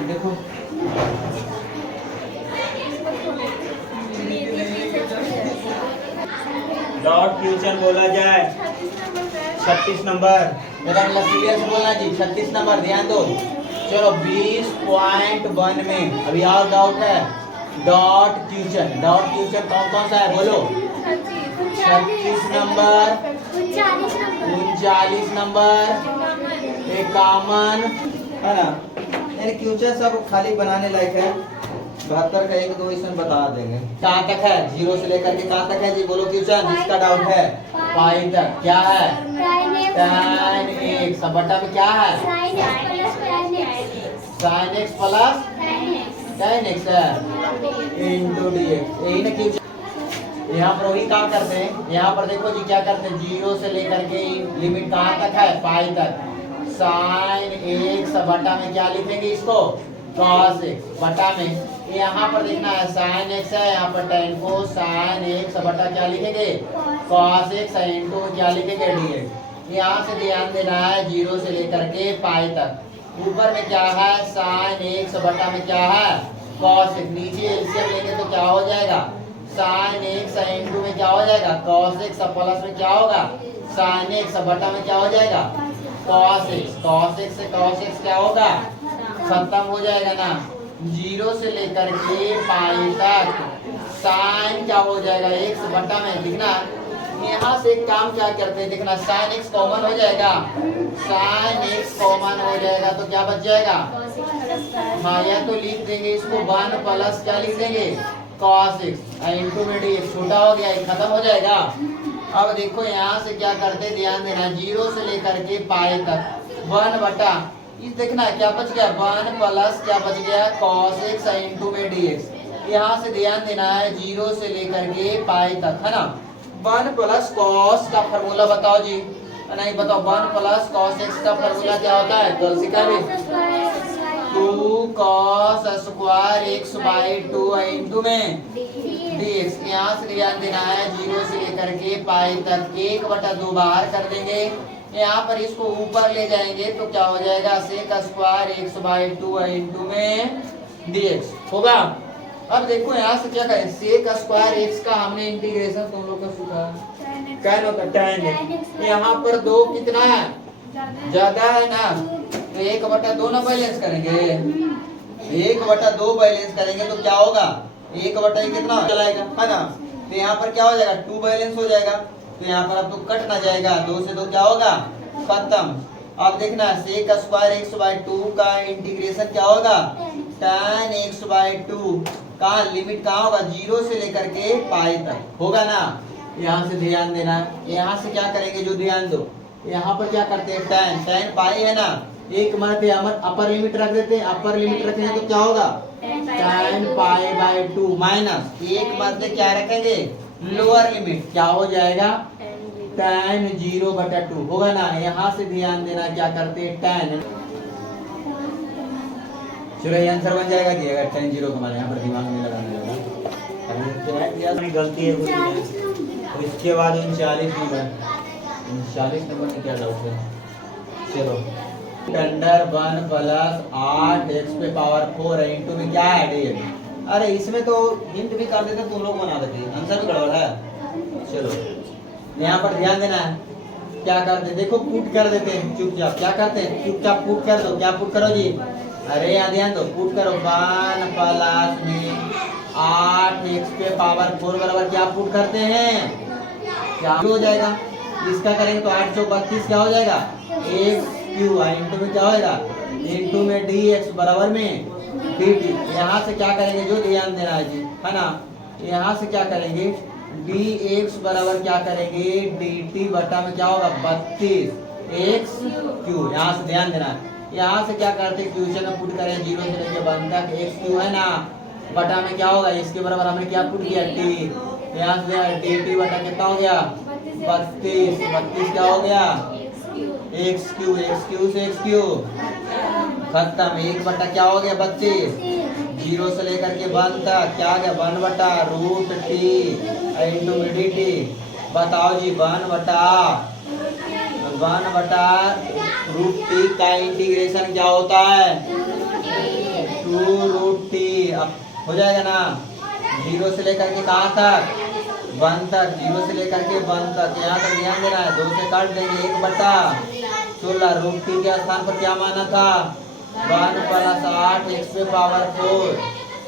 देखो dot question बोला जाए 36 नंबर, मेरा मतलब सीरियल से बोलना जी 36 नंबर, ध्यान दो। चलो 20.1 में अभी और डाउट है। डॉट क्वेश्चन कौन कौन सा है बोलो। 36 नंबर, 39 नंबर, 51 है ना। यानी क्वेश्चन सब खाली बनाने लायक है। 72 का 1 2 इसमें बता देंगे। कहाँ तक है, 0 से लेकर के कहाँ तक है जी बोलो क्वेश्चन, जिसका डाउट है पाई तक। क्या है, tan x सब बटा में क्या है, sin x plus tan x है इंटू dx। यही ना क्वेश्चन, यहाँ पर वही काम करते हैं। यहाँ पर देखो जी क्या करते हैं, 0 से लेकर के लिमिट कहाँ तक है, पाई तक। sin x सब बटा में क्या लिखेंगे इसको, cos x बटा में। यहाँ पर देखना है sin x है, यहाँ पर tan को sin x बटा क्या लिखेंगे, cos x है इंटू क्या लिखेंगे dx। यहाँ से ध्यान देना है 0 से लेकर के पाई तक। ऊपर में क्या है sin x बटा में क्या है cos x। नीचे एलसीएम लेंगे तो क्या हो जाएगा, sin x इंटू में क्या हो जाएगा cos x प्लस में क्या होगा sin x बटा में क्या हो जाएगा cos x। cos x से cos x क्या होगा, खत्म हो जाएगा ना। 0 से लेकर के पाई तक साइन क्या हो जाएगा x बटा में। दिखना यहाँ से एक काम क्या करते हैं, देखना sin x कॉमन हो जाएगा, sin x कॉमन हो जाएगा तो क्या बच जाएगा, हाँ या तो लिख देंगे इसको 1 प्लस क्या लिख देंगे cos x इंटू में dx। छोटा हो गया, खत्म हो जाएगा। अब देखो यहाँ से क्या करते, ध्यान देना 0 से लेकर के पाई तक 1 बटा इस देखना क्या बच गया 1 प्लस क्या बच गया cos x इंटू में dx। यहाँ से ध्यान देना है 0 से लेकर के पाई तक है ना। 1 प्लस cos का फॉर्मूला बताओ जी, नहीं बताओ 1 प्लस cos x का फॉर्मूला क्या होता है, कल सीखा भी 2 cos square x by 2 into में dx। यहाँ से ध्यान देना है 0 से लेकर के पाई तक 1 बटा 2 बाहर कर देंगे। यहाँ पर इसको ऊपर ले जाएंगे तो क्या हो जाएगा sec square x by 2 into में dx होगा। अब देखो यहाँ से क्या करें, sec स्क्वायर x का हमने इंटीग्रेशन तुम लोग को सीखा कैन होता tan x। यहाँ पर 2 कितना है, ज्यादा है ना, तो 1 बटा 2 ना बैलेंस करेंगे, 1 बटा 2 बैलेंस करेंगे तो क्या होगा 1 बटा कितना चलाएगा है ना। तो यहाँ पर क्या हो जाएगा 2 बैलेंस हो जाएगा, तो यहाँ पर अब तो कट ना जाएगा, 2 से 2 क्या होगा खत्म। अब देखना sec स्क्वायर x बाई 2 का इंटीग्रेशन क्या होगा tan x बाई 2 का लिमिट कहाँ होगा 0 से लेकर के पाई तक होगा ना। यहाँ से ध्यान देना, यहाँ से क्या करेंगे जो ध्यान दो, यहाँ पर क्या करते हैं tan पाई है ना, एक मत अपर लिमिट रख देते हैं, अपर लिमिट रखेंगे तो क्या होगा tan पाई बाई 2 माइनस एक मत क्या रखेंगे लोअर लिमिट क्या हो जाएगा tan 0 बटा 2 होगा ना। यहाँ से ध्यान देना क्या करते हैं tan, चलो ये आंसर बन जाएगा कि अगर tan 0 हमारे यहाँ पर दिमाग में लगाने लगा गलती है तो इसके बाद 39 नंबर में क्या डाउट है। चलो अंडर 1 प्लस 8x पे पावर 4 इंटू में क्या है dx। अरे इसमें तो हिंट भी कर देते तुम लोग बना देते, आंसर भी गड़बड़ है। चलो यहाँ पर ध्यान देना है क्या करते, देखो पुट कर देते हैं चुपचाप, क्या करते हैं चुपचाप पुट कर दो। क्या पुट करो जी, अरे यहाँ ध्यान दो पुट करो 1 प्लस में 8x पे पावर 4 बराबर क्या पुट करते हैं क्या हो जाएगा, इसका करेंगे तो 8 चौक 32 क्या हो जाएगा x क्यू इंटू में क्या होगा इंटू में dx बराबर में dt। यहाँ से क्या करेंगे जो ध्यान देना है जी है ना, यहाँ से क्या करेंगे dx बराबर क्या करेंगे dt बटा में क्या होगा 32 x क्यू। यहाँ से ध्यान देना, यहाँ से क्या करते क्वेश्चन में पुट करें 0 से लेके 1 तक x क्यू है ना, बटा में क्या होगा इसके बराबर हमने क्या पुट किया t। यहाँ से dt बटा कितना हो गया 32 क्या हो गया x क्यू से x क्यू खत्म। 1 बटा क्या हो गया 32, 0 से लेकर के 1 तक क्या आ गया 1 बटा रूट टी इंटू dt। बताओ जी 1 बटा रूट टी का इंटीग्रेशन क्या होता है अब हो जाएगा ना, 0 से लेकर के कहाँ तक, 1 तक, 0 से लेकर के 1 तक, यहाँ तक ध्यान देना है। 2 से काट देंगे 1/16, रूट 2 के स्थान पर क्या माना था, 1 + 8 x पे पावर 4,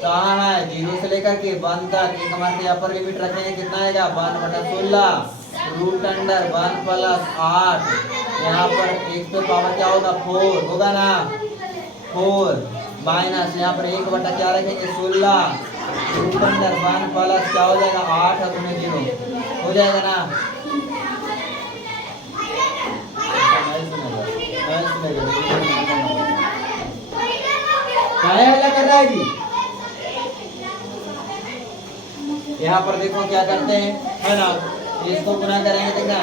कहाँ है, 0 से लेकर के 1 तक, एक हमारे अपर लिमिट रखेंगे कितना आएगा, 1/16 रूट अंडर 1 + 8, यहाँ पर x पे पावर क्या होगा, 4 होगा ना, 4 माइनस यहाँ पर 1 बटा क्या रखेंगे, 16 रूट अंडर 1 प्लस क्या हो जाएगा, 8 और 0 हो जाएगा ना। क्या कर रहा है जी, यहाँ पर देखो क्या करते हैं, है ना, इसको गुना करेंगे, देखना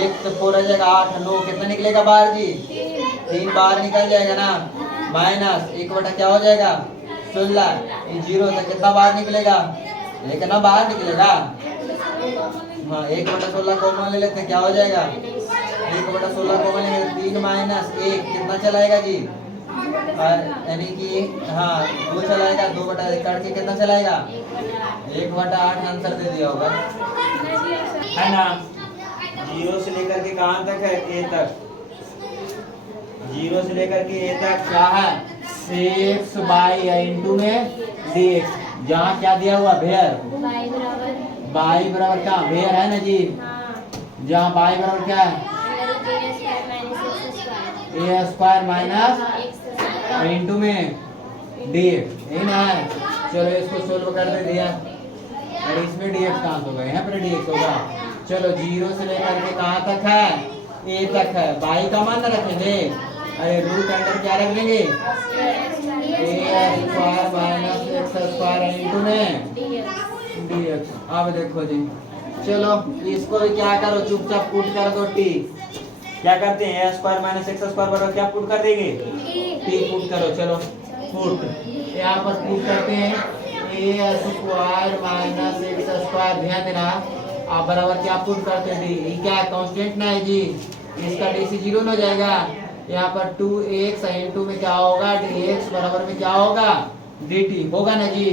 1 से 4 आ जाएगा, 8 9 कितना निकलेगा बाहर जी, 3 बाहर निकल जाएगा ना, माइनस 1 बटा क्या हो जाएगा, 16, 0 से कितना बाहर निकलेगा, लेकिन ना बाहर निकलेगा, हाँ 1/16 कॉमन ले लेते हैं, क्या हो जाएगा, 1/16 कॉमन लेंगे, 3 माइनस 1 कितना चलाएगा जी, यानी कि हाँ 2 चलाएगा, 2 बटा काट के कितना चलाएगा, 1/8 आंसर दे दिया होगा, है ना। 0 से लेकर के कहाँ तक है, a तक, 0 से लेकर के a तक क्या है, x बाई इंटू में dx, जहाँ क्या दिया हुआ भेयर, बाई बराबर क्या भेयर है ना जी, जहाँ बाई बराबर क्या है, a स्क्वायर माइनस इंटू में dx, यही ना है। चलो इसको सोल्व कर दे दिया, और इसमें dx कहाँ होगा, यहाँ पर dx होगा। चलो 0 से लेकर के कहाँ तक है, a तक है, बाई का मान रखेंगे, अरे रूट अंडर क्या रख लेंगे, a square minus x square into में dx। अब देखो जी, चलो इसको भी क्या करो, चुपचाप पुट कर दो t, क्या करते हैं, a square minus x square बराबर क्या पुट कर देंगे, t पुट करो, चलो पुट, यहाँ पर पुट करते हैं a square minus x square, ध्यान देना आप बराबर क्या पुट करते हैं, ये क्या कांस्टेंट ना है जी, इसका d से 0 ना हो जाएगा, यहाँ पर 2x इंटू में क्या होगा, dx बराबर में क्या होगा, dt होगा ना जी।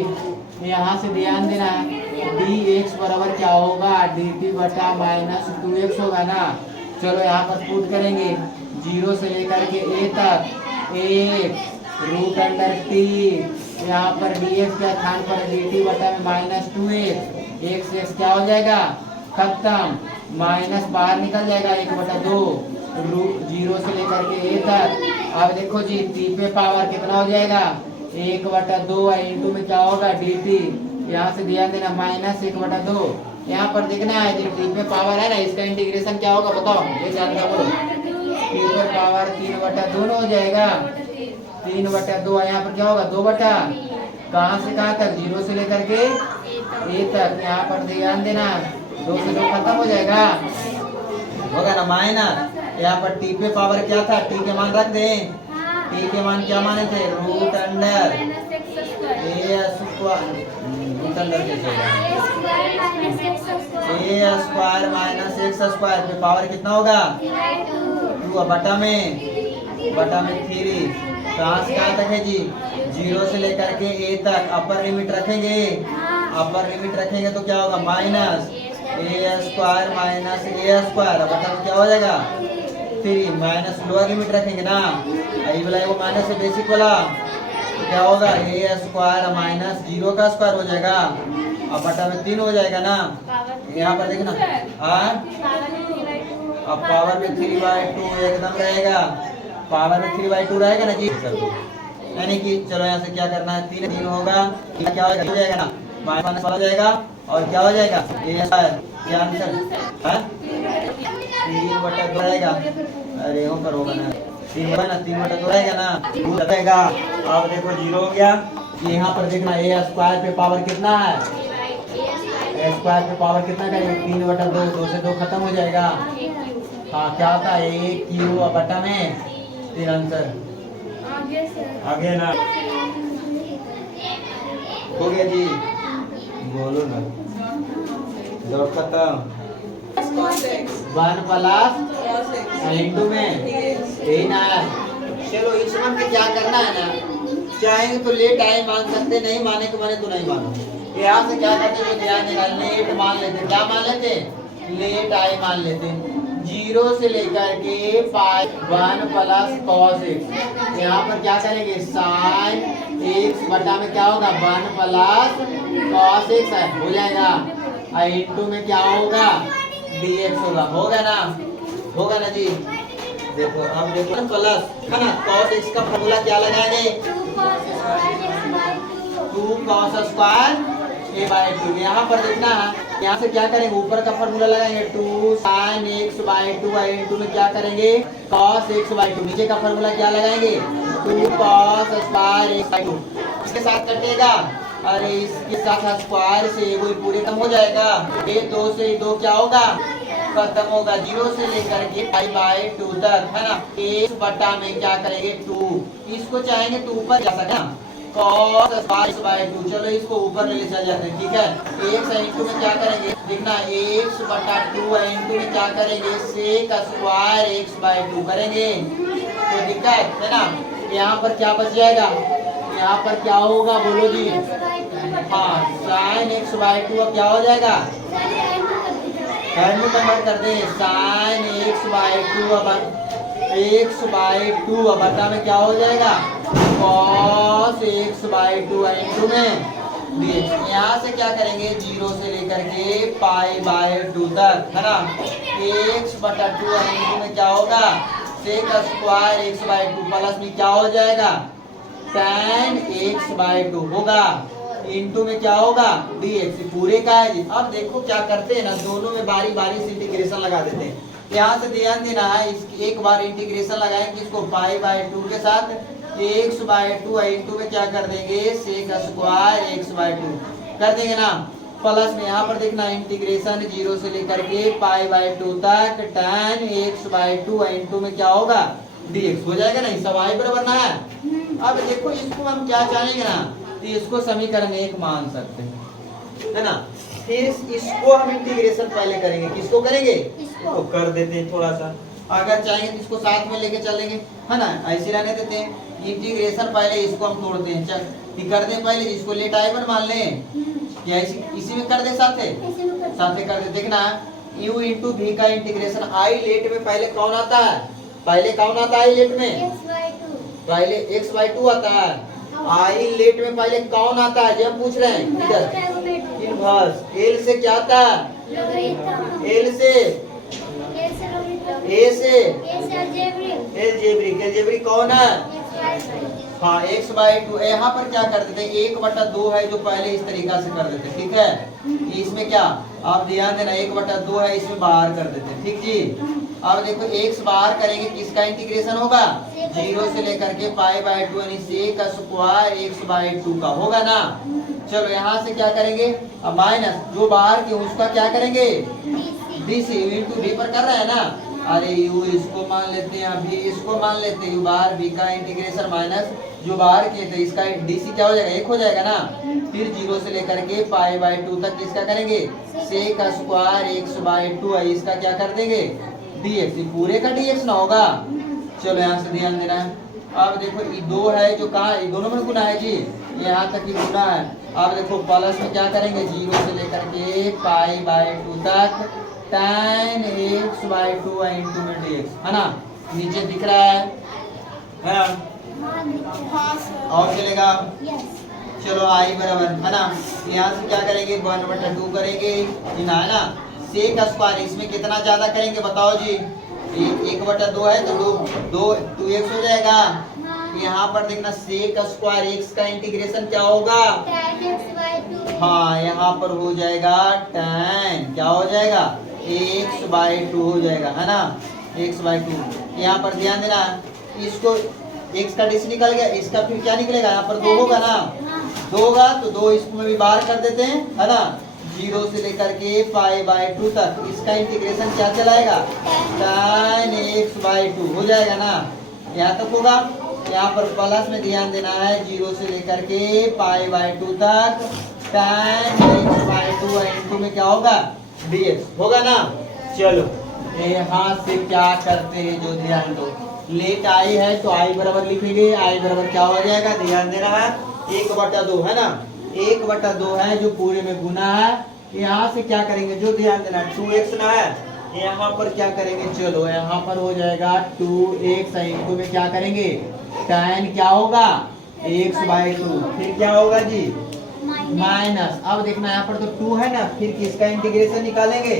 यहाँ से ध्यान देना dx बराबर क्या होगा, dt बटा माइनस 2x होगा ना। चलो यहाँ पर पुट करेंगे, 0 से लेकर के a तक x रूट अंडर t, यहाँ पर dx के स्थान पर dt बटा में माइनस 2x, x क्या हो जाएगा, खत्म, माइनस बाहर निकल जाएगा, 1/2 0 से लेकर के a तक। अब देखो जी t पे पावर कितना हो जाएगा, 1/2 इंटू में क्या होगा, dt, यहाँ से ध्यान देना माइनस 1/2, यहाँ पर देखना है जी t पे पावर है ना, इसका इंटीग्रेशन क्या होगा बताओ, ये जानता बोलो, t पे पावर 3/2 हो जाएगा, 3/2, यहाँ पर क्या होगा, 2 बटा कहाँ से कहाँ तक, 0 से लेकर के a तक, यहाँ पर ध्यान देना 2 से 2 खत्म हो जाएगा, होगा ना माइनस, यहाँ पर t पे पावर क्या था, t के मान रख दें, t के मान क्या माने थे, root under a square, root under कैसे होगा, a square minus x square पे पावर कितना होगा, 2 बटा में 3, कहाँ से कहाँ तक है जी, 0 से लेकर के a तक, अपर लिमिट रखेंगे, अपर लिमिट रखेंगे तो क्या होगा, minus a square minus a square, अब बटा क्या हो जाएगा, 3 माइनस लोअर लिमिट रखेंगे ना, आई वाला वो माइनस से बेसिक वाला, तो क्या होगा, a स्क्वायर माइनस 0 का स्क्वायर हो जाएगा, अब बटा में 3 हो जाएगा ना। यहाँ पर देखना अब पावर में 3/2 एकदम रहेगा, पावर में 3/2 रहेगा ना जी, यानी कि चलो यहाँ से क्या करना है, 3 होगा, क्या हो जाएगा ना, माइनस हो जाएगा, और क्या हो जाएगा, ये आंसर है 3/2 रहेगा, अरे यहाँ पर होगा ना 3/2 रहेगा ना, रहेगा। अब देखो 0 हो गया, यहाँ पर देखना a स्क्वायर पे पावर कितना है, a स्क्वायर पे पावर कितना करेंगे, 3/2, 2 से 2 खत्म हो जाएगा, हाँ क्या होता है, a क्यू बटा में 3 आंसर आगे ना, हो गया जी, बोलो ना, जब खत्म 1 प्लस इंटू में यही ना है। चलो इस वन पे क्या करना है ना, चाहेंगे तो लेट आई मान सकते, नहीं माने के माने तो नहीं मानो। यहाँ से क्या करते हैं, ध्यान देना, लेट मान लेते, क्या मान लेते, लेट आई मान लेते। 0 से लेकर के पाई 1 प्लस कॉस एक्स, यहाँ पर क्या करेंगे, साइन एक्स बटा में क्या होगा 1 प्लस कॉस एक्स है, हो जाएगा। इंटू में क्या होगा, dx होगा ना, होगा ना जी। देखो अब देखो प्लस है ना, cos x का फॉर्मूला क्या लगाएंगे, 2 cos स्क्वायर a बाय 2। यहाँ पर देखना है, यहाँ से क्या करेंगे, ऊपर का फॉर्मूला लगाएंगे 2 sin x बाय 2 इंटू में क्या करेंगे cos x बाय 2। नीचे का फॉर्मूला क्या लगाएंगे, 2 cos स्क्वायर x बाय 2। इसके साथ कटेगा, अरे इसके साथ स्क्वायर से वो पूरे कम हो जाएगा, ये 2 से 2 क्या होगा, खत्म होगा। 0 से लेकर के पाई बाय 2 तक है ना, एक बटा में क्या करेंगे 2, इसको चाहेंगे तो ऊपर जा सकते हैं cos x बाय 2। चलो इसको ऊपर ले चल जाते हैं, ठीक है। x इंटू में क्या करेंगे, देखना x बटा 2 इंटू में क्या करेंगे sec स्क्वायर x बाय 2 करेंगे, तो दिक्कत है ना। यहाँ पर क्या बच जाएगा, यहाँ पर क्या होगा बोलो जी, हाँ sin x बाय 2 क्या हो जाएगा, में कन्वर्ट कर दे, sin x by 2 x by 2 बटा में क्या हो जाएगा cos x बाय 2 इंटू में dx। यहाँ से क्या करेंगे, 0 से लेकर के पाई बाय 2 तक है ना, x बटा 2 इंटू में क्या होगा sec square x by 2 plus में क्या हो जाएगा tan x बाय 2 होगा, इंटू में क्या होगा dx, पूरे का है जी। अब देखो क्या करते हैं ना, दोनों में बारी बारी से इंटीग्रेशन लगा देते हैं। यहाँ से ध्यान देना है, एक बार इंटीग्रेशन लगाएंगे इसको पाई बाय 2 के साथ, x बाय 2 इंटू में क्या कर देंगे sec स्क्वायर x बाय 2 कर देंगे ना, प्लस में यहाँ पर देखना इंटीग्रेशन 0 से लेकर के पाई बाय 2 तक tan x बाय 2 इंटू में क्या होगा dx हो जाएगा ना, सब आई बराबर ना है। अब देखो इसको हम क्या चाहेंगे ना, तो इसको समीकरण 1 मान सकते हैं है ना। फिर इसको हम इंटीग्रेशन पहले करेंगे, किसको करेंगे, इसको कर देते हैं थोड़ा सा, अगर चाहेंगे तो इसको साथ में लेके चलेंगे है ना, ऐसे रहने देते हैं। इंटीग्रेशन पहले इसको हम तोड़ते हैं, चल कर दे पहले इसको लेट आई मान लें, या इसी में कर दे, साथे कर दे। देखना u इंटू v का इंटीग्रेशन, आई लेट में पहले कौन आता है, पहले कौन आता है लेट में, पहले x बाय 2 आता है। आई लेट में पहले कौन आता है, जब पूछ रहे हैं इधर इनवर्स। एल से क्या आता है, एल से ए से एलजेब्रिक कौन है, हाँ x बाय 2। यहाँ पर क्या कर देते हैं, 1 बटा 2 है जो पहले इस तरीका से कर देते हैं, ठीक है। इसमें क्या आप ध्यान देना, 1 बटा 2 है इसमें बाहर कर देते हैं, ठीक जी। अब देखो x बाहर करेंगे, किसका इंटीग्रेशन होगा, 0 से लेकर के पाई बाय 2 यानी sec स्क्वायर x बाय 2 का होगा ना। चलो यहाँ से क्या करेंगे, अब माइनस जो बाहर के उसका क्या करेंगे bc इंटू v पर कर रहे हैं ना, अरे u इसको मान लेते हैं, v इसको मान लेते हैं, u बाहर v का इंटीग्रेशन माइनस जो बाहर किए थे इसका dc क्या हो जाएगा 1 हो जाएगा ना। फिर 0 से लेकर के पाई बाय 2 तक इसका करेंगे sec स्क्वायर x बाय 2 है, इसका क्या कर देंगे dx, पूरे का dx ना होगा। चलो यहाँ से ध्यान देना है। अब देखो ये 2 है जो कहा, ये दोनों में गुना है जी, यहाँ तक ही गुना है। अब देखो प्लस में क्या करेंगे, 0 से लेकर के पाई बाय 2 तक tan x बाय 2 इंटू में dx है ना, नीचे दिख रहा है ना, और चलेगा। चलो आई बराबर है ना, यहाँ से क्या करेंगे 1 बटा 2 करेंगे है ना, sec स्क्वायर इसमें कितना ज्यादा करेंगे बताओ जी, 1 बटा 2 है तो 2x हो जाएगा। यहाँ पर देखना sec स्क्वायर x का इंटीग्रेशन क्या होगा, हाँ यहाँ पर हो जाएगा tan, क्या हो जाएगा x बाय 2 हो जाएगा है ना, x बाय 2। यहाँ पर ध्यान देना, इसको x का डिस निकल गया, इसका फिर क्या निकलेगा, यहाँ पर 2 होगा ना, 2 होगा तो 2 इसमें भी बाहर कर देते हैं है ना। 0 से लेकर के पाई बाय 2 तक इसका इंटीग्रेशन क्या चलाएगा, tan x बाय 2 हो जाएगा ना, यहाँ तक होगा। यहाँ पर प्लस में ध्यान देना है, 0 से लेकर के पाई बाय 2 तक tan x बाय 2 इंटू में क्या होगा dx होगा ना। चलो यहाँ से क्या करते हैं जो ध्यान दो, लेट आई है तो आई बराबर लिखेंगे, आई बराबर क्या हो जाएगा, ध्यान देना है 1/2 है ना, 1/2 है जो पूरे में गुना है। यहाँ से क्या करेंगे, जो ध्यान देना 2x ना है, यहाँ पर क्या करेंगे, चलो यहाँ पर हो जाएगा 2x इंटू में क्या करेंगे, tan क्या होगा x/2, फिर क्या होगा जी माइनस। अब देखना यहाँ पर तो 2 है ना, फिर किसका इंटीग्रेशन निकालेंगे,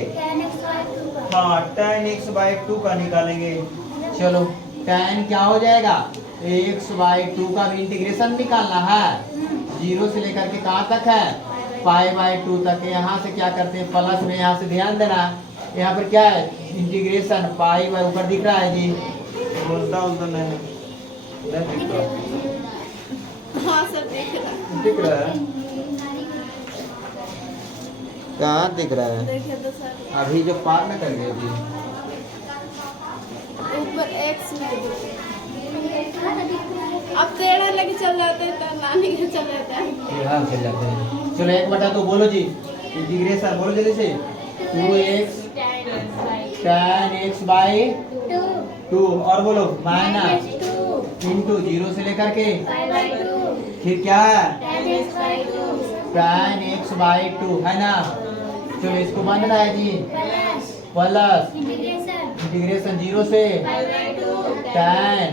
हाँ tan x/2 का निकालेंगे। चलो tan क्या हो जाएगा, x/2 का भी इंटीग्रेशन निकालना है, 0 से लेकर के कहाँ तक है, π/2 तक। यहाँ से क्या करते हैं प्लस में, यहाँ से ध्यान देना, यहाँ पर क्या है इंटीग्रेशन पाई बाय ऊपर दिख रहा है जी, बोलता नहीं हाँ सब दिख रहा है, कहाँ दिख रहा है, देखिए तो सर अभी जो पार न कर गए जी, ऊपर x में अब टेढ़ा लेके चल जाते हैं तो नानी के चल जाता है। हाँ चल जाते हैं। चलो 1/2 बोलो जी, इंटीग्रेशन बोलो जल्दी से, 2x tan x/2 और बोलो माइनस इंटू 0 से लेकर के फिर क्या है tan x/2 है ना। चलो इसको बन रहा है जी प्लस इंटीग्रेशन 0 से tan,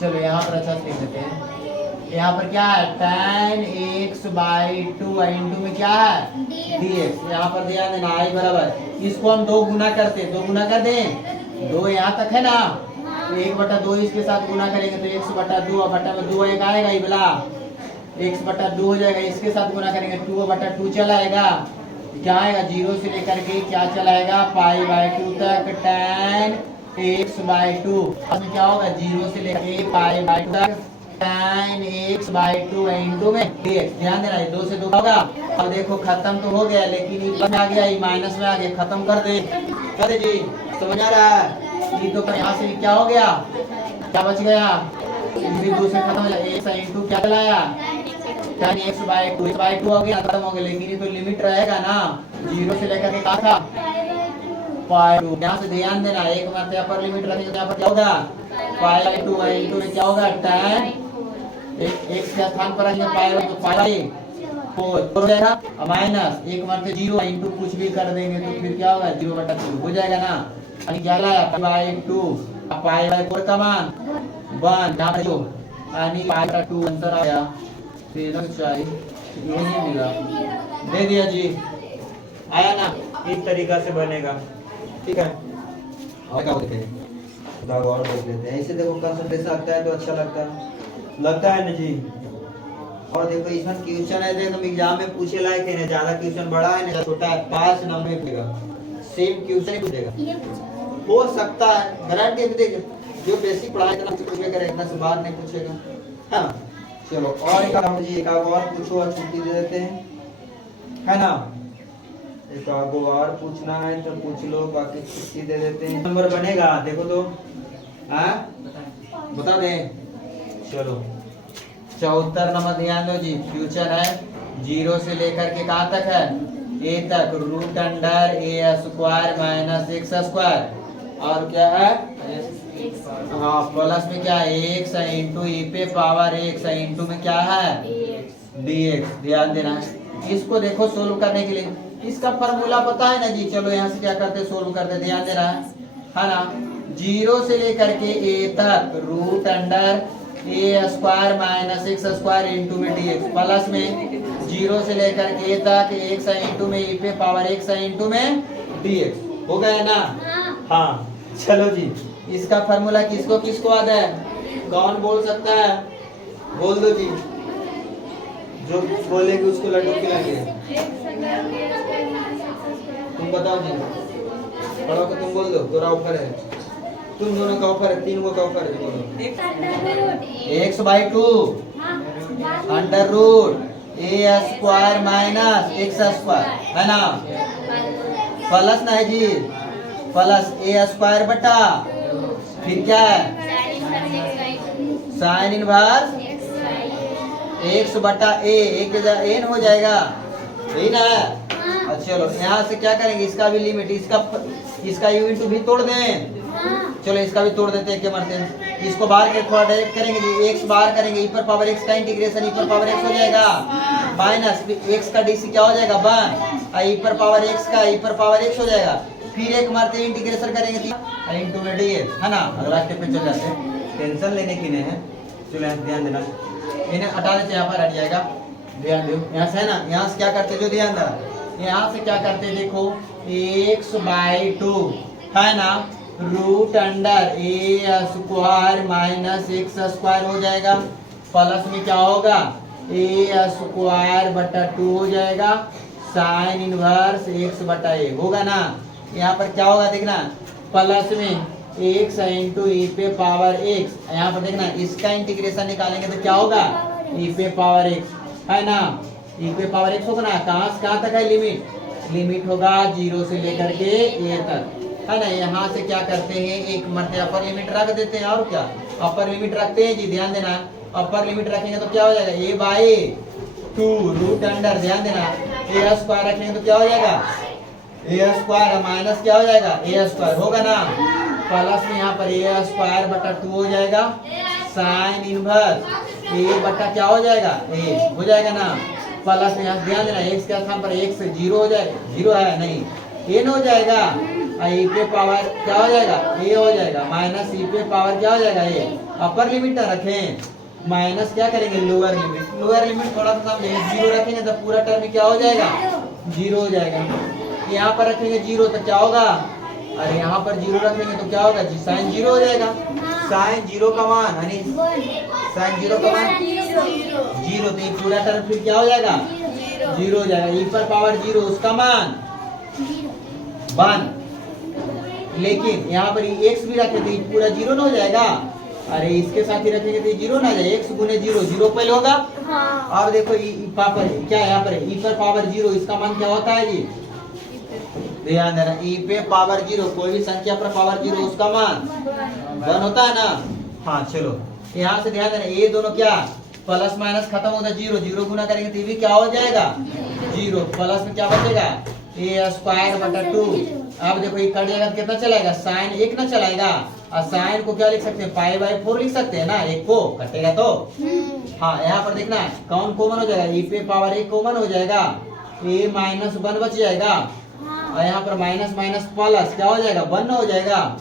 चलो यहाँ पर अच्छा से लिख देते हैं, यहाँ पर क्या है tan x/2 इंटू में क्या है dx, यहाँ पर ध्यान देना आई बराबर, इसको हम 2 गुना करते, 2 गुना कर दें, 2 यहाँ तक है ना, 1/2 इसके साथ गुना करेंगे तो x/2 और बटा में 2 एक आएगा, ये बोला x/2 हो जाएगा, इसके साथ गुना करेंगे 2/2 चला आएगा, क्या आएगा 0 से लेकर के क्या चलाएगा π/2 तक tan x/2, अब क्या होगा 0 से लेकर π/2 तक tan x/2 इंटू में dx, ध्यान देना 2 से 2 होगा। अब देखो खत्म तो हो गया, लेकिन ये में आ गया, ये माइनस में आ गया, खत्म कर दे जी, समझ आ रहा है, ये तो यहाँ से क्या हो गया, क्या बच गया, ये 2 से खत्म हो जाएगा, x इंटू क्या चलाया tan x/2 हो गया, खत्म हो गया, लेकिन ये तो लिमिट रहेगा ना, 0 से लेकर के क्या था π2, यहाँ से ध्यान देना, एक बार यहाँ पर लिमिट रखेंगे तो यहाँ पर क्या होगा π/2 इंटू में क्या होगा tan x के स्थान पर आएंगे π/4 हो जाएगा, माइनस एक बार से 0 इंटू कुछ भी कर देंगे तो फिर क्या होगा 0/2 हो जाएगा ना, अभी क्या लाया π/2 π/4 का मान 1, यहाँ पर जो यानी π/2 आंसर आया, तेरा चाहिए नहीं मिला, दे दिया जी, आया ना, इस तरीका से बनेगा, ठीक है। और क्या बोलते हैं, और देख लेते हैं, ऐसे देखो कंसंट्रेशन आता है तो अच्छा लगता है ना जी। और देखो इसमें क्वेश्चन है, देखो एग्जाम में पूछे लायक है ना, ज्यादा क्वेश्चन बड़ा है ना छोटा है, 5 नंबर पूछेगा, सेम क्वेश्चन ही पूछेगा, हो सकता है गारंटी भी देखिए, जो बेसिक पढ़ाई इतना पूछेगा इतना से बाहर नहीं पूछेगा, हाँ। चलो और एक काम जी, एक और पूछो और छुट्टी दे देते हैं, है ना, एक और पूछना है तो पूछ लो, बाकी छुट्टी दे देते हैं। नंबर बनेगा देखो तो, हाँ बता दें, चलो 74 नंबर ध्यान दो जी, फ्यूचर है 0 से लेकर के कहाँ तक है a तक, √a² - x², और क्या है हाँ प्लस में क्या है x इंटू e पे पावर x इंटू में क्या है dx, ध्यान देना। इसको देखो सोल्व करने के लिए इसका फॉर्मूला पता है ना जी, चलो यहाँ से क्या करते सोल्व करते, ध्यान देना है ना, 0 से लेकर के a तक √a² - x² इंटू में dx, प्लस में 0 से लेकर के a तक x इंटू में e पे पावर x इंटू में dx, हो गया ना, हाँ। चलो जी इसका फॉर्मूला किसको किसको आता है, कौन बोल सकता है, बोल दो जी, जो बोलेगी उसको लड्डू खिलाएंगे, तुम बताओ जी, पढ़ो को तुम बोल दो, दोरा ऊपर है, तुम दोनों का ऊपर है, 3 का ऊपर है, बोलो x/2 √a² - x², है ना, प्लस ना है जी, प्लस a² बटा फिर क्या है साइन इनवर्स x/a, एक जगह n हो जाएगा, यही ना। अच्छा चलो यहाँ से क्या करेंगे, इसका भी लिमिट, इसका u इंटू भी तोड़ दें, चलो इसका भी तोड़ देते हैं, क्या मारते हैं इसको बाहर के थोड़ा डायरेक्ट करेंगे जी, एक्स बाहर करेंगे, ई पर पावर एक्स का इंटीग्रेशन ई पर पावर एक्स हो जाएगा माइनस एक्स का डीसी क्या हो जाएगा 1 और ई पर पावर एक्स का ई पर पावर एक्स हो जाएगा। फिर एक मारते हैं इंटीग्रेशन करेंगे इनटू में dx है ना। अगला स्टेप पे चल जाते हैं, टेंशन लेने की नहीं है। चलो यहाँ ध्यान देना, इन्हें हटा देते, यहाँ पर हट जाएगा, ध्यान दो यहाँ से है ना। यहाँ से क्या करते जो ध्यान दो, यहाँ से क्या करते देखो x/2 है ना, रूट अंडर ए स्क्वायर माइनस एक्स स्क्वायर हो जाएगा, प्लस में क्या होगा ए स्क्वायर बटा 2 हो जाएगा, साइन इनवर्स एक्स बटा ए होगा ना। यहाँ पर क्या होगा देखना, प्लस में एक्स इंटू ई पे पावर एक्स, यहाँ पर देखना इसका इंटीग्रेशन निकालेंगे तो क्या होगा ई पे पावर एक्स है ना, ई पे पावर एक्स होगा ना। कहाँ से कहाँ तक है लिमिट होगा 0 से लेकर के ए तक है ना। यहाँ से क्या करते हैं एक मरते अपर लिमिट रख देते हैं, और क्या अपर लिमिट रखते हैं जी, ध्यान देना अपर लिमिट रखेंगे तो क्या हो जाएगा a/2 रूट अंडर, ध्यान देना ए स्क्वायर रखेंगे तो क्या हो जाएगा ए स्क्वायर माइनस क्या हो जाएगा ए स्क्वायर होगा ना, प्लस में यहाँ पर ए स्क्वायर बटा 2 हो जाएगा, साइन इनवर्स ए बटा क्या हो जाएगा ए हो जाएगा ना, प्लस में यहाँ ध्यान देना एक्स के स्थान पर एक्स 0 हो जाएगा, 0 है नहीं एन हो जाएगा, ई पे पावर क्या हो जाएगा ए हो जाएगा, माइनस ई पे पावर क्या हो जाएगा ए। अपर लिमिट रखें माइनस क्या करेंगे लोअर लिमिट थोड़ा सा 0 रखेंगे तो पूरा टर्म क्या हो जाएगा 0 हो जाएगा। यहाँ पर रखेंगे 0 तो क्या होगा, अरे यहाँ पर 0 रखेंगे तो क्या होगा जी साइन 0 हो जाएगा, साइन 0 का मान यानी साइन 0 का मान 0, तो ये पूरा टर्म फिर क्या हो जाएगा 0 हो जाएगा, ई पर पावर 0 उसका मान 1, लेकिन यहाँ पर x भी रखे तो ये पूरा 0 ना हो जाएगा, अरे इसके साथ ही रखेंगे तो 0 ना जाए, x गुने 0 0 पहले होगा। अब देखो पावर क्या है यहाँ पर ई पर पावर 0 इसका मान क्या होता है जी, ध्यान देना ई पे पावर 0 कोई भी संख्या पर पावर 0 उसका मान 1 होता है ना। हाँ चलो यहाँ से ध्यान देना ये दोनों क्या प्लस माइनस खत्म होता है 0 गुना करेंगे तो ये भी क्या हो जाएगा 0, प्लस में क्या बचेगा ए स्क्वायर बटा 2। अब देखो ये कट जाएगा कितना चलाएगा साइन 1 ना चलाएगा, और साइन को क्या लिख सकते हैं π/4 लिख सकते हैं ना, एक को कटेगा तो। हाँ यहाँ पर देखना कौन कॉमन हो जाएगा ई पे पावर 1 कॉमन हो जाएगा, ए माइनस 1 बच जाएगा, और यहाँ पर माइनस माइनस प्लस क्या हो जाएगा 1 हो जाएगा,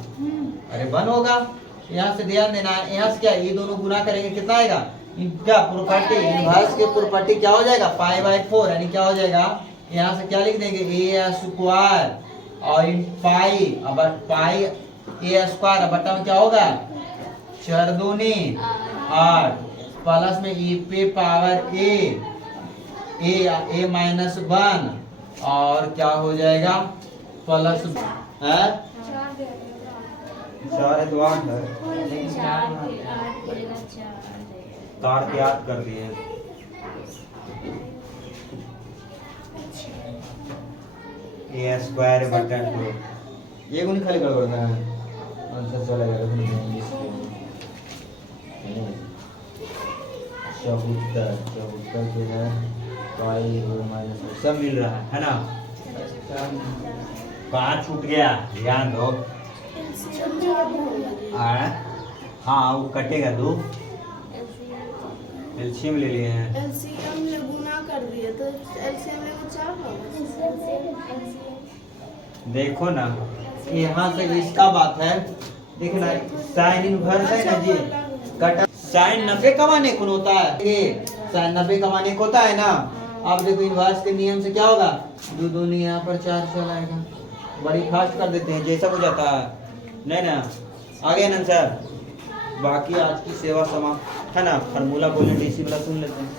अरे 1 होगा। यहाँ से ध्यान देना यहाँ से क्या ये दोनों गुना करेंगे कितना आएगा, इनका प्रॉपर्टी इनवर्स के प्रॉपर्टी क्या हो जाएगा π/4 यानी क्या हो जाएगा, यहाँ से क्या लिख देंगे ए स्क्वायर और इन पाई ए स्क्वायर बटा में क्या होगा 4 दूनी 8 प्लस में ई पे पावर ए माइनस 1 और क्या हो जाएगा प्लस है 4 है तो 8 है, तार के याद कर दिए ए स्क्वायर बटा 2 ये कौन खाली गड़बड़ है, आंसर चलेगा 74 के है पाई माइनस सब मिल रहा है ना। 5 छूट गया ध्यान दो, हाँ वो कटेगा 2, एलसीएम ले लिए हैं, एलसीएम ले गुना कर दिए तो एलसीएम ले 4 होगा। देखो ना यहाँ से इसका बात है देखना साइन इनवर्स है ना जी, कट साइन 90 कमाने को होता है, ये साइन 90 कमाने को होता है ना। अब देखो इनवर्स के नियम से क्या होगा 2 दूनी यहाँ पर 4 चलाएगा, बड़ी फास्ट कर देते हैं जैसा हो जाता है नहीं ना। आगे ना सर बाकी आज की सेवा समाप्त है ना, फार्मूला बोले डीसी वाला सुन लेते हैं।